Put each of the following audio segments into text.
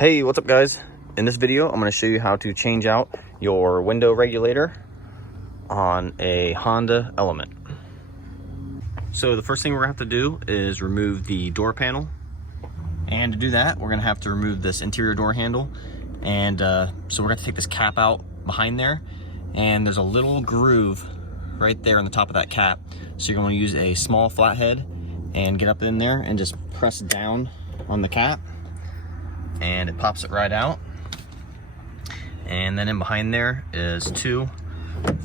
Hey, what's up guys? In this video, I'm going to show you how to change out your window regulator on a Honda Element. So the first thing we're going to have to do is remove the door panel. And to do that, we're going to have to remove this interior door handle. And so we're going to take this cap out behind there. And there's a little groove right there on the top of that cap. So you're going to use a small flathead and get up in there and just press down on the cap. And it pops it right out. And then in behind there is two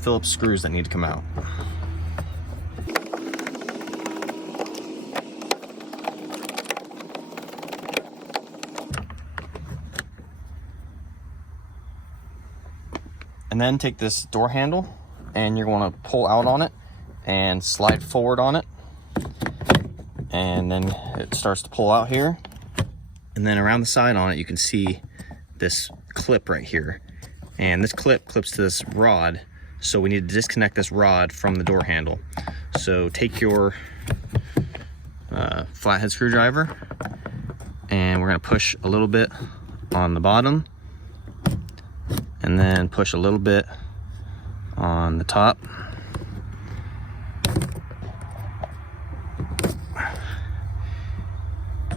Phillips screws that need to come out. And then take this door handle and you're going to pull out on it and slide forward on it. And then it starts to pull out here. And then around the side on it, you can see this clip right here. And this clip clips to this rod. So we need to disconnect this rod from the door handle. So take your flathead screwdriver and we're gonna push a little bit on the bottom and then push a little bit on the top.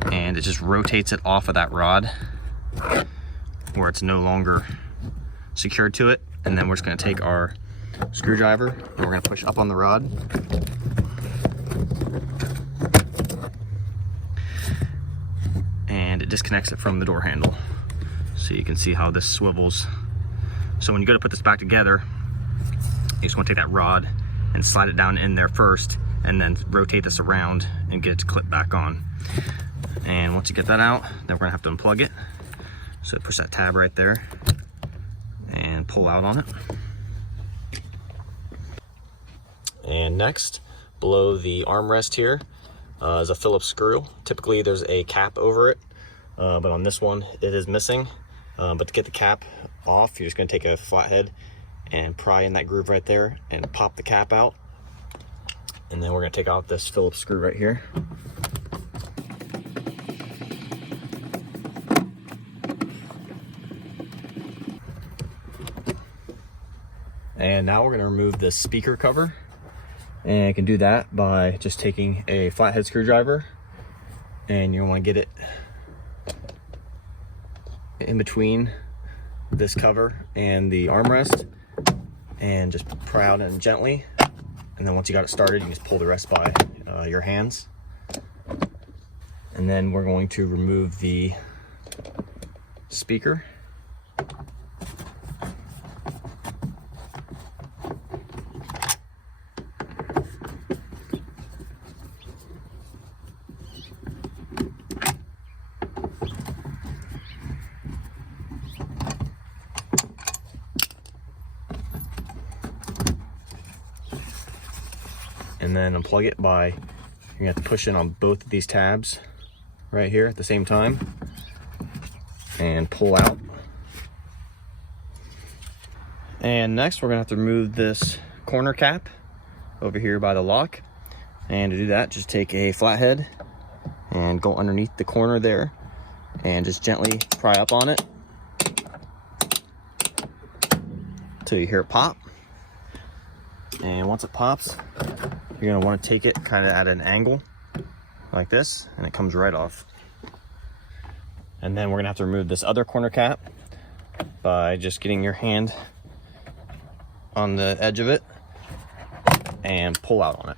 And it just rotates it off of that rod where it's no longer secured to it. And then we're just going to take our screwdriver and we're going to push up on the rod. And it disconnects it from the door handle. So you can see how this swivels. So when you go to put this back together, you just want to take that rod and slide it down in there first and then rotate this around and get it to clip back on. And once you get that out, then we're gonna have to unplug it. So push that tab right there and pull out on it. And next, below the armrest here is a Phillips screw. Typically there's a cap over it, but on this one it is missing. But to get the cap off, you're just gonna take a flathead and pry in that groove right there and pop the cap out. And then we're gonna take out this Phillips screw right here. And now we're going to remove this speaker cover, and you can do that by just taking a flathead screwdriver and you want to get it in between this cover and the armrest and just pry out it gently. And then once you got it started, you can just pull the rest by your hands. And then we're going to remove the speaker. And then unplug it by, you're gonna have to push in on both of these tabs right here at the same time and pull out. And next we're gonna have to remove this corner cap over here by the lock. And to do that, just take a flathead and go underneath the corner there and just gently pry up on it till you hear it pop. And once it pops, you're going to want to take it kind of at an angle like this, and it comes right off. And then we're going to have to remove this other corner cap by just getting your hand on the edge of it and pull out on it.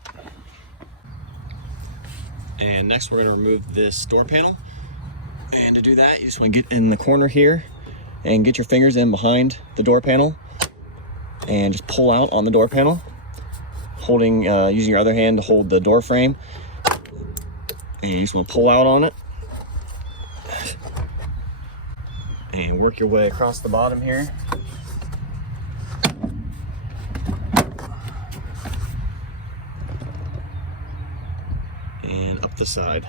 And next we're going to remove this door panel. And to do that, you just want to get in the corner here and get your fingers in behind the door panel and just pull out on the door panel, holding using your other hand to hold the door frame. And you just want to pull out on it and work your way across the bottom here. And up the side.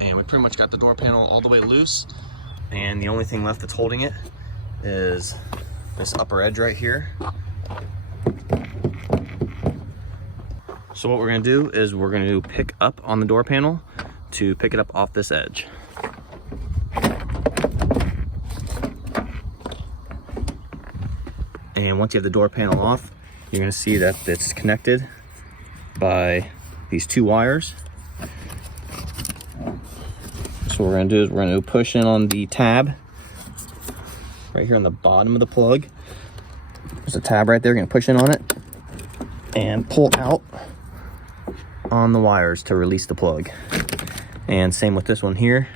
And we pretty much got the door panel all the way loose. And the only thing left that's holding it is this upper edge right here. So what we're gonna do is we're gonna pick up on the door panel to pick it up off this edge. And once you have the door panel off, you're gonna see that it's connected by these two wires. So what we're gonna do is we're gonna push in on the tab right here on the bottom of the plug. There's a tab right there, you're gonna push in on it and pull out on the wires to release the plug. And same with this one here.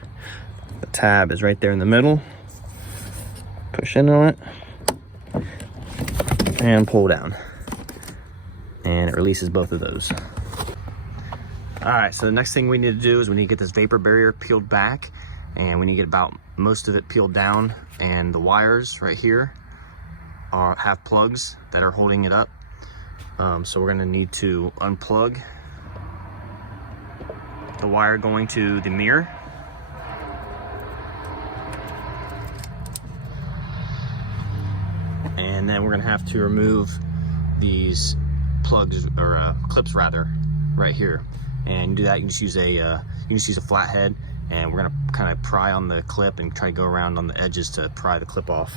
The tab is right there in the middle. Push in on it and pull down. And it releases both of those. All right, so the next thing we need to do is we need to get this vapor barrier peeled back, and we need to get about most of it peeled down, and the wires right here have plugs that are holding it up. So we're gonna need to unplug the wire going to the mirror. And then we're gonna have to remove these plugs, or clips rather, right here. And to do that, you can just use a flathead, and we're gonna kind of pry on the clip and try to go around on the edges to pry the clip off.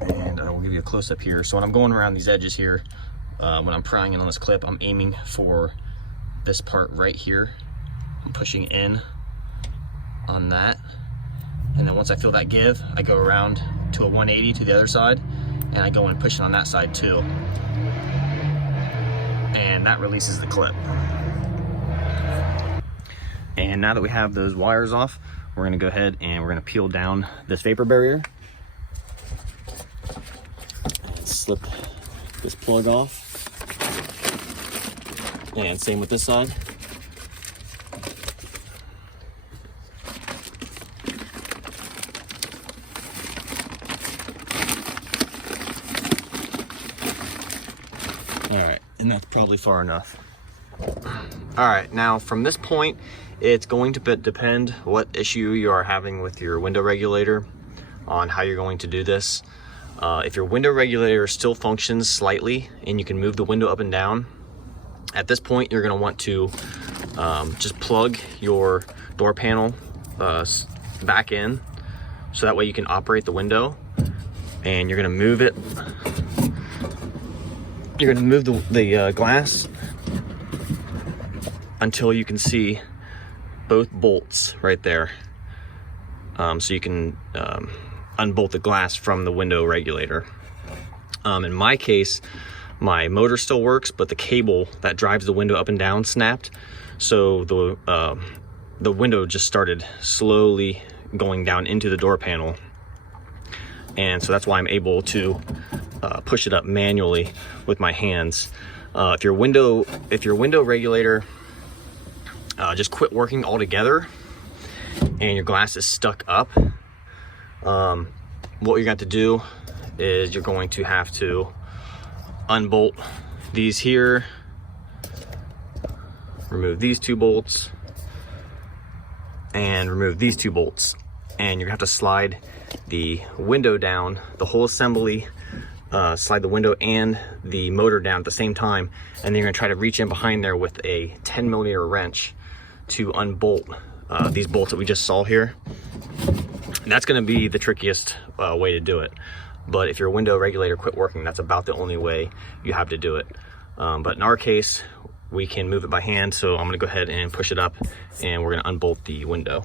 And I will give you a close up here. So when I'm going around these edges here, when I'm prying in on this clip, I'm aiming for this part right here. I'm pushing in on that, and then once I feel that give, I go around to a 180 to the other side, and I go and push it on that side too, and that releases the clip. And now that we have those wires off, we're gonna go ahead and we're gonna peel down this vapor barrier and slip this plug off. And same with this side. All right, and that's probably far enough. All right, now from this point, it's going to depend what issue you are having with your window regulator on how you're going to do this. If your window regulator still functions slightly and you can move the window up and down, at this point, you're gonna want to just plug your door panel back in, so that way you can operate the window, and you're gonna move it. You're gonna move the glass until you can see both bolts right there. So you can unbolt the glass from the window regulator. In my case, my motor still works, but the cable that drives the window up and down snapped. So the window just started slowly going down into the door panel. And so that's why I'm able to push it up manually with my hands. If your window regulator just quit working altogether and your glass is stuck up, what you're going to do is you're going to have to unbolt these here, remove these two bolts, and remove these two bolts. And you're gonna have to slide the window down, the whole assembly, slide the window and the motor down at the same time. And then you're gonna try to reach in behind there with a 10mm wrench to unbolt these bolts that we just saw here. And that's gonna be the trickiest way to do it. But if your window regulator quit working, that's about the only way you have to do it. But in our case, we can move it by hand. So I'm gonna go ahead and push it up, and we're gonna unbolt the window.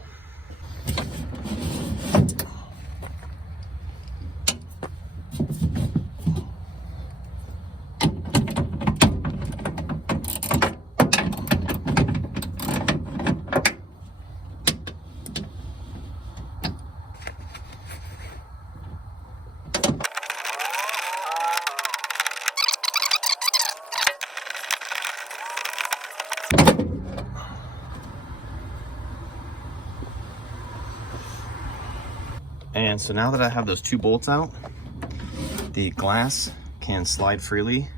And so now that I have those two bolts out, the glass can slide freely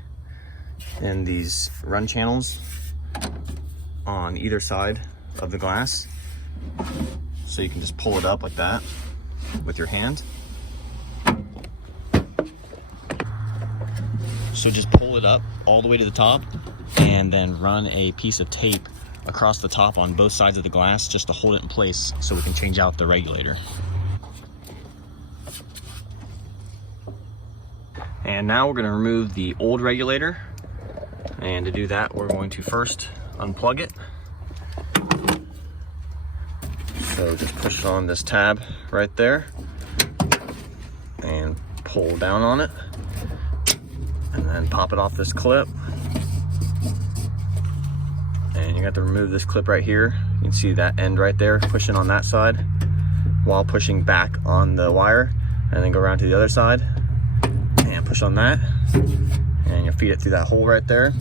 in these run channels on either side of the glass. So you can just pull it up like that with your hand. So just pull it up all the way to the top and then run a piece of tape across the top on both sides of the glass just to hold it in place so we can change out the regulator. And now we're going to remove the old regulator. And to do that, we're going to first unplug it. So just push on this tab right there and pull down on it. And then pop it off this clip. And you have to remove this clip right here. You can see that end right there, pushing on that side while pushing back on the wire, and then go around to the other side and push on that, and you'll feed it through that hole right there.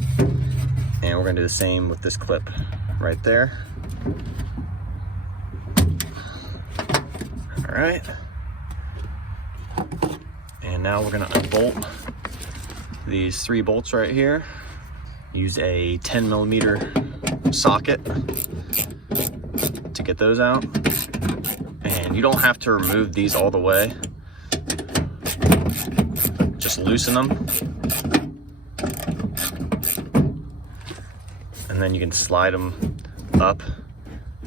And we're gonna do the same with this clip right there. All right. And now we're gonna unbolt these 3 bolts right here. Use a 10mm socket to get those out. And you don't have to remove these all the way. Just loosen them. And then you can slide them up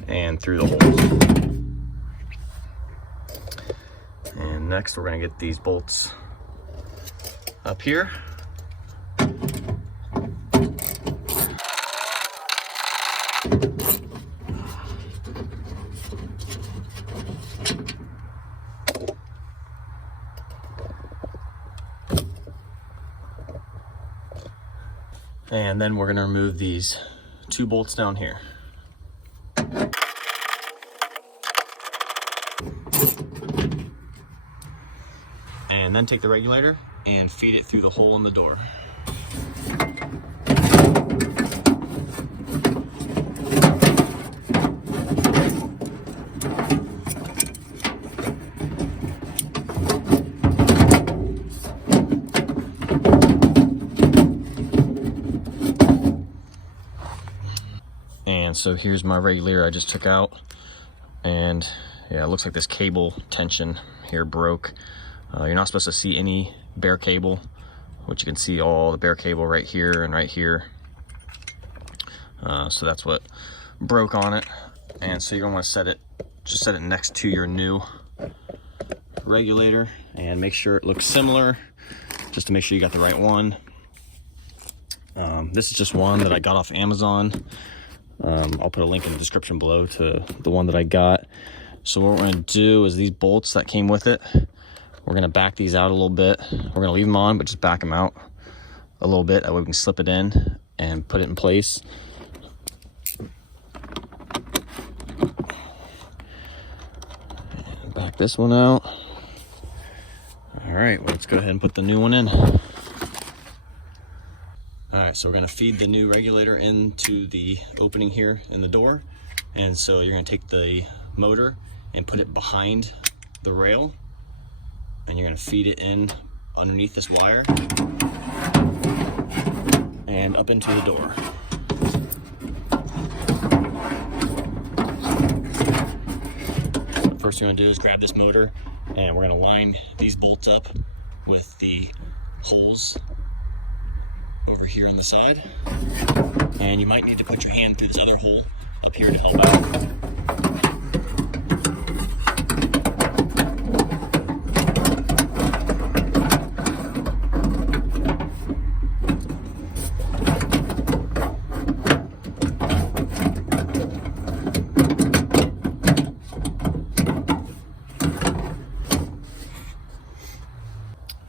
and through the holes. And next we're gonna get these bolts up here. And then we're gonna remove these 2 bolts down here. And then take the regulator and feed it through the hole in the door. And so here's my regulator I just took out, and yeah, it looks like this cable tension here broke. You're not supposed to see any bare cable, which you can see all the bare cable right here and right here. So that's what broke on it. And so you're gonna want to just set it next to your new regulator and make sure it looks similar, just to make sure you got the right one. This is just one that I got off Amazon. I'll put a link in the description below to the one that I got. So what we're gonna do is these bolts that came with it, we're gonna back these out a little bit. We're gonna leave them on, but just back them out a little bit. That way we can slip it in and put it in place. And back this one out. All right, well, let's go ahead and put the new one in. All right, so we're gonna feed the new regulator into the opening here in the door. And so you're gonna take the motor and put it behind the rail, and you're gonna feed it in underneath this wire and up into the door. First thing we're gonna do is grab this motor, and we're gonna line these bolts up with the holes over here on the side. And you might need to put your hand through this other hole up here to help out.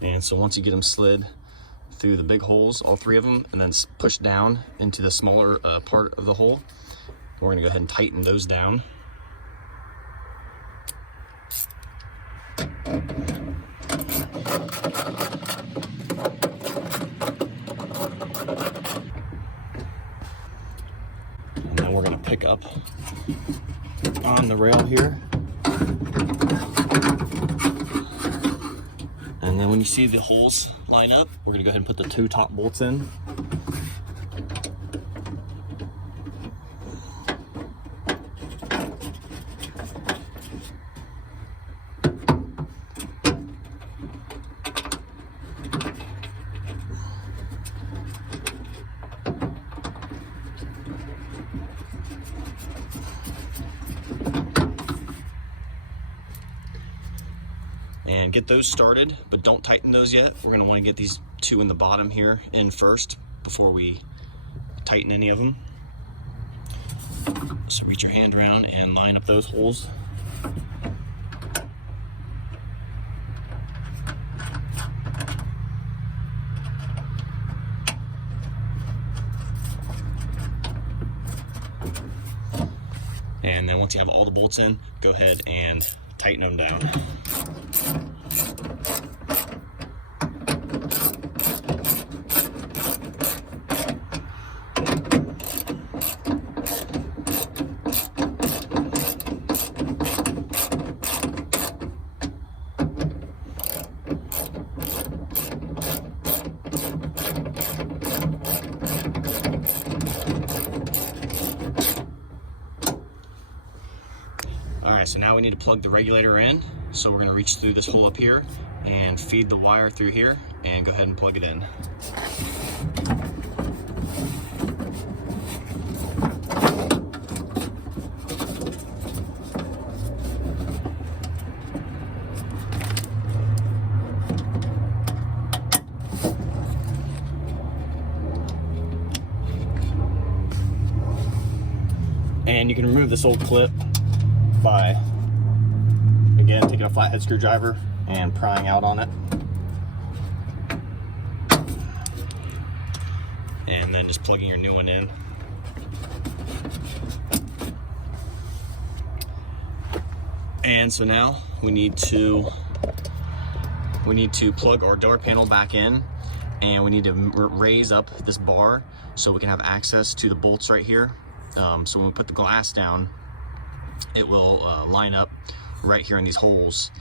And so once you get them slid through the big holes, all 3 of them, and then push down into the smaller part of the hole, we're gonna go ahead and tighten those down. And then we're gonna pick up on the rail here. And then when you see the holes line up, we're gonna go ahead and put the 2 top bolts in. And get those started, but don't tighten those yet. We're gonna wanna get these two in the bottom here in first before we tighten any of them. So reach your hand around and line up those holes. And then once you have all the bolts in, go ahead and tighten them down. All right, so now we need to plug the regulator in. So we're gonna reach through this hole up here and feed the wire through here and go ahead and plug it in. And you can remove this old clip by, again, taking a flathead screwdriver and prying out on it. And then just plugging your new one in. And so now we need to plug our door panel back in, and we need to raise up this bar so we can have access to the bolts right here. So when we put the glass down, it will line up right here in these holes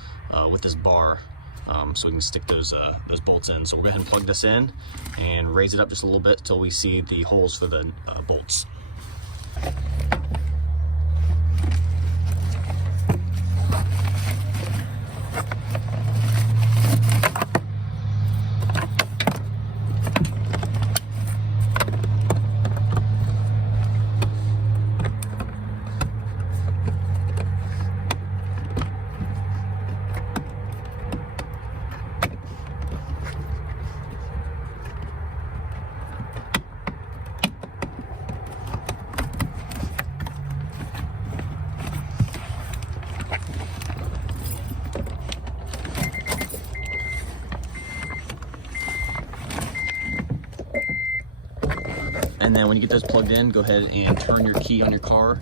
with this bar, so we can stick those bolts in. So we'll go ahead and plug this in and raise it up just a little bit till we see the holes for the bolts. And then when you get those plugged in, go ahead and turn your key on your car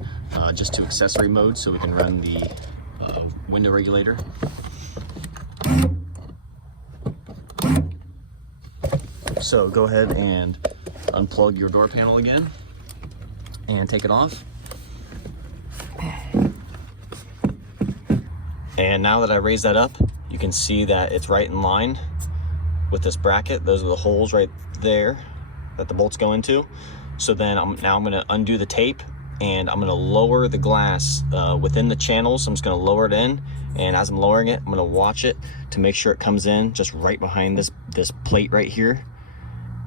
just to accessory mode so we can run the window regulator. So go ahead and unplug your door panel again and take it off. And now that I raised that up, you can see that it's right in line with this bracket. Those are the holes right there that the bolts go into. So then now I'm gonna undo the tape and I'm gonna lower the glass within the channels. I'm just gonna lower it in, and as I'm lowering it, I'm gonna watch it to make sure it comes in just right behind this plate right here,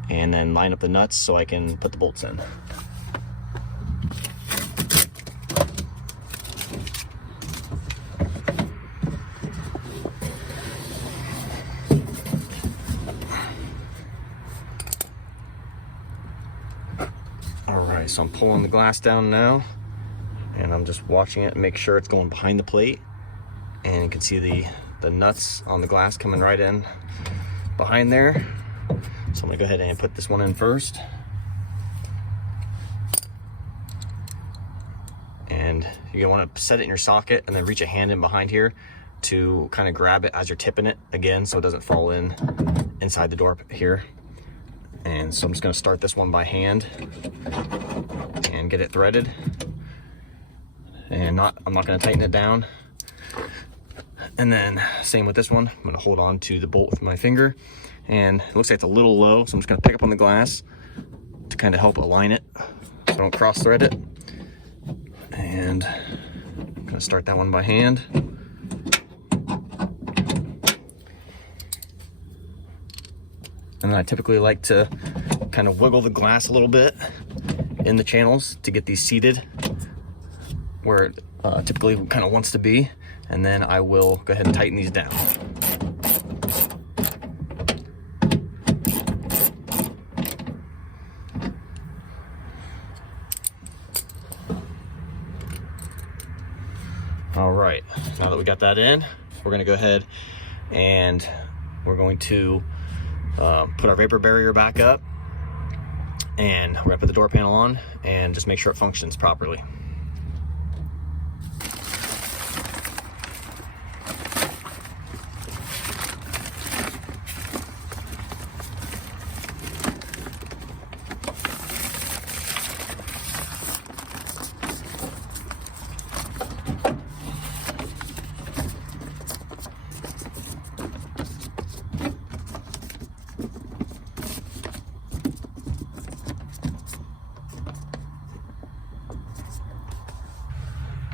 and then line up the nuts so I can put the bolts in. Alright, so I'm pulling the glass down now, and I'm just watching it and make sure it's going behind the plate. And you can see the nuts on the glass coming right in behind there. So I'm gonna go ahead and put this one in first. And you're gonna wanna set it in your socket and then reach a hand in behind here to kind of grab it as you're tipping it again so it doesn't fall in inside the door here. And so I'm just gonna start this one by hand and get it threaded. And I'm not gonna tighten it down. And then same with this one. I'm gonna hold on to the bolt with my finger, and it looks like it's a little low, so I'm just gonna pick up on the glass to kind of help align it so I don't cross thread it. And I'm gonna start that one by hand. And then I typically like to kind of wiggle the glass a little bit in the channels to get these seated where it typically kind of wants to be, and then I will go ahead and tighten these down. All right, now that we got that in, we're gonna go ahead and we're going to put our vapor barrier back up, and we're gonna put the door panel on and just make sure it functions properly.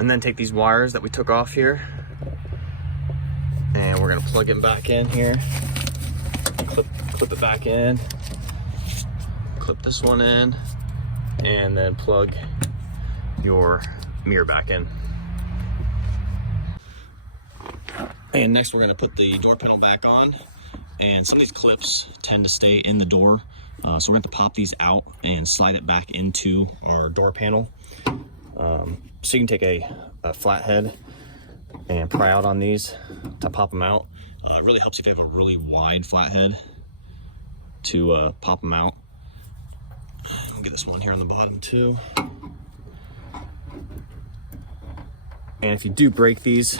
And then take these wires that we took off here, and we're gonna plug them back in here. Clip it back in, clip this one in, and then plug your mirror back in. And next we're gonna put the door panel back on, and some of these clips tend to stay in the door. So we're gonna have to pop these out and slide it back into our door panel. So you can take a flathead and pry out on these to pop them out. It really helps if you have a really wide flathead to pop them out. I'll get this one here on the bottom too. And if you do break these,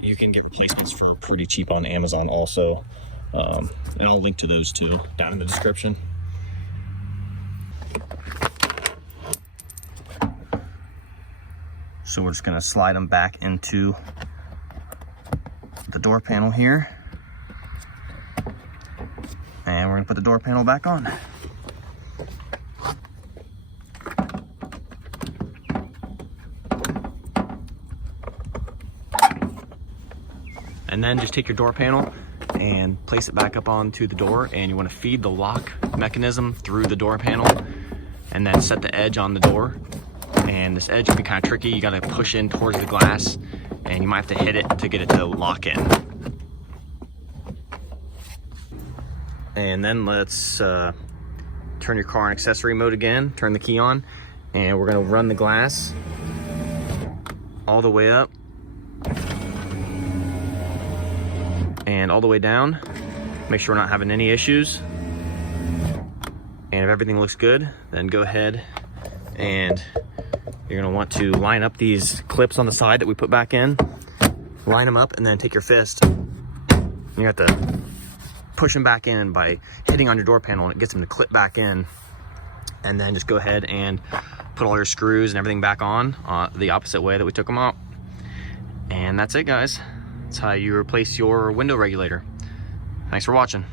you can get replacements for pretty cheap on Amazon also. And I'll link to those too down in the description. So we're just gonna slide them back into the door panel here. And we're gonna put the door panel back on. And then just take your door panel and place it back up onto the door, and you wanna feed the lock mechanism through the door panel, and then set the edge on the door. And this edge can be kind of tricky. You gotta push in towards the glass, and you might have to hit it to get it to lock in. And then let's turn your car on accessory mode again, turn the key on, and we're gonna run the glass all the way up and all the way down. Make sure we're not having any issues. And if everything looks good, then go ahead and you're gonna want to line up these clips on the side that we put back in. Line them up, and then take your fist, and you have to push them back in by hitting on your door panel, and it gets them to clip back in. And then just go ahead and put all your screws and everything back on the opposite way that we took them out. And that's it, guys. That's how you replace your window regulator. Thanks for watching.